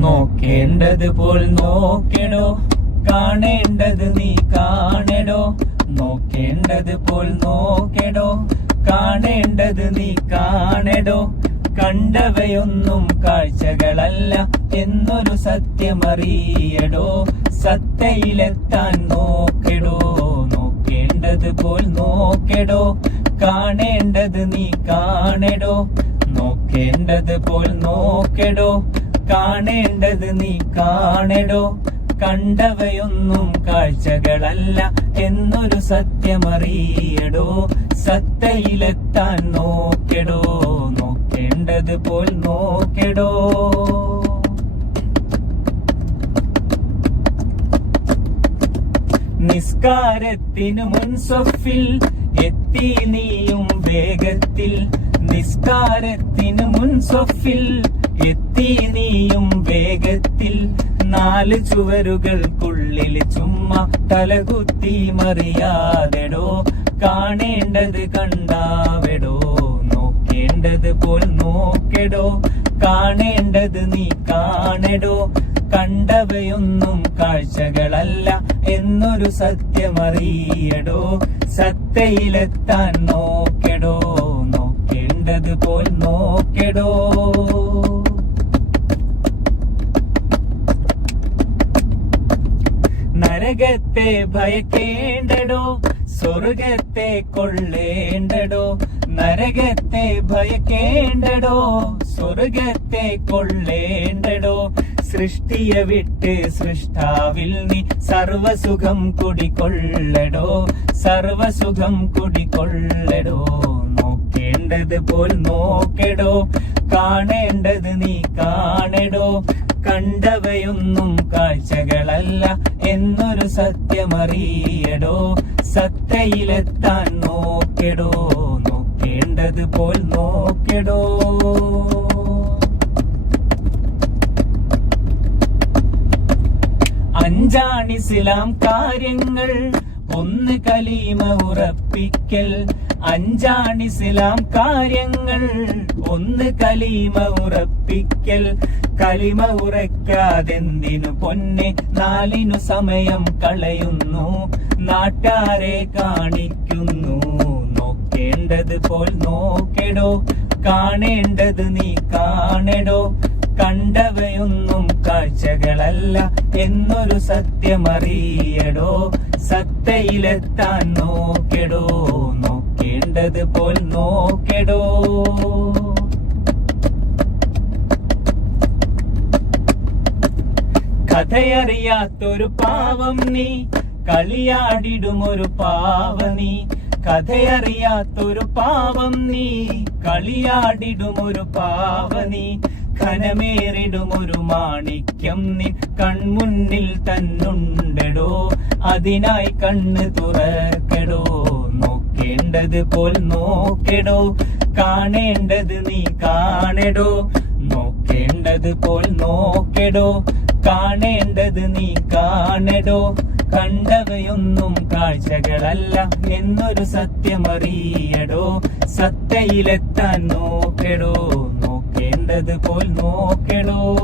നോക്കേണ്ടത് പോൽ നോക്കെടോ. കാണേണ്ടത് നീ കാണടോ. നോക്കേണ്ടത് പോൽ നോക്കടോ. കാണേണ്ടത് നീ കാണടോ. കണ്ടവയൊന്നും കാഴ്ചകളല്ല എന്നൊരു സത്യമറിയടോ. സത്തയിലെത്താൻ നോക്കിടോ. നോക്കേണ്ടത് പോൽ നോക്കടോ. കാണേണ്ടത് നീ കാണടോ. നോക്കേണ്ടത് പോൽ നോക്കെടോ. കാണേണ്ടത് നീ കാണടോ. കണ്ടവയൊന്നും കാഴ്ചകളല്ല എന്നൊരു സത്യമറിയടോ. സത്തയിലെത്താൻ നോക്കെടോ. നോക്കേണ്ടത് പോൽ നോക്കെടോ. നിസ്കാരത്തിനു മുൻസൊഫിൽ എത്തി നീയും വേഗത്തിൽ. നിസ്കാരത്തിനു മുൻസൊഫിൽ എത്തി നീയും വേഗത്തിൽ. നാല് ചുവരുകൾക്കുള്ളിൽ ചുമ്മാ തലകുത്തി മറിയാതെടോ. കാണേണ്ടത് കണ്ടാവെടോ. നോക്കേണ്ടത് പോൽ നോക്കെടോ. കാണേണ്ടത് നീ കാണടോ. കണ്ടവയൊന്നും കാഴ്ചകളല്ല എന്നൊരു സത്യമറിയടോ. സത്തയിലെത്താൻ നോക്കെടോ. നോക്കേണ്ടത് പോൽ നോക്കെടോ. നരകത്തെ ഭയക്കേണ്ടടോ? സ്വർഗത്തെ കൊള്ളേണ്ടടോ? നരകത്തെ ഭയക്കേണ്ടടോ? സ്വർഗത്തെ കൊള്ളേണ്ടടോ? സൃഷ്ടിയെ വിട്ട് സൃഷ്ടാവിൽ നീ സർവസുഖം കുടികൊള്ളടോ? സർവസുഖം കുടികൊള്ളടോ? നോക്കേണ്ടത് പോൽ നോക്കടോ? കാണേണ്ടത് നീ കാണടോ? കണ്ടവയൊന്നും കാഴ്ചകളല്ല എന്നൊരു സത്യമറിയടോ. സത്തയിലെത്താൻ നോക്കെടോ നോക്കേണ്ടത് പോൽ നോക്കെടോ. അഞ്ചാണിസ്ലാം കാര്യങ്ങൾ ഒന്ന് കലീമ ഉറപ്പിക്കൽ അഞ്ചാണിസ്ലാം കാര്യങ്ങൾ. ഒന്ന് കലീമ ഉറപ്പിക്കൽ. കലിമ ഉറക്കാതെന്തിനു പൊന്നെ? നാലിനു സമയം കളയുന്നു. നാട്ടാരെ കാണിക്കുന്നു. നോക്കേണ്ടത് പോൽ നോക്കെടോ. കാണേണ്ടത് നീ കാണടോ. കണ്ടവയൊന്നും കാഴ്ചകളല്ല എന്നൊരു സത്യമറിയടോ. സത്തയിലെത്താൻ നോക്കെടോ. നോക്കേണ്ടത് പോൽ നോക്കെടോ. കഥയറിയാത്തൊരു പാവം നീ കളിയാടിടും ഒരു പാവ നീ. കഥയറിയാത്തൊരു പാവം നീ കളിയാടിടും ഒരു പാവ നീ. ഘനമേറിടും ഒരു മാണിക്യം നീ കൺമുന്നിൽ തന്നുണ്ടടോ. അതിനായി കണ്ണ് തുറക്കടോ. നോക്കേണ്ടത് പോൽ നോക്കെടോ. കാണേണ്ടത് നീ കാണടോ. നോക്കേണ്ടത് പോൽ നോക്കെടോ. കാണേണ്ടത് നീ കാണടോ. കണ്ടവയൊന്നും കാഴ്ചകളല്ല എന്നൊരു സത്യമറിയടോ. സത്തയിലെത്താൻ നോക്കെടോ. നോക്കേണ്ടത് പോൽ നോക്കെടോ.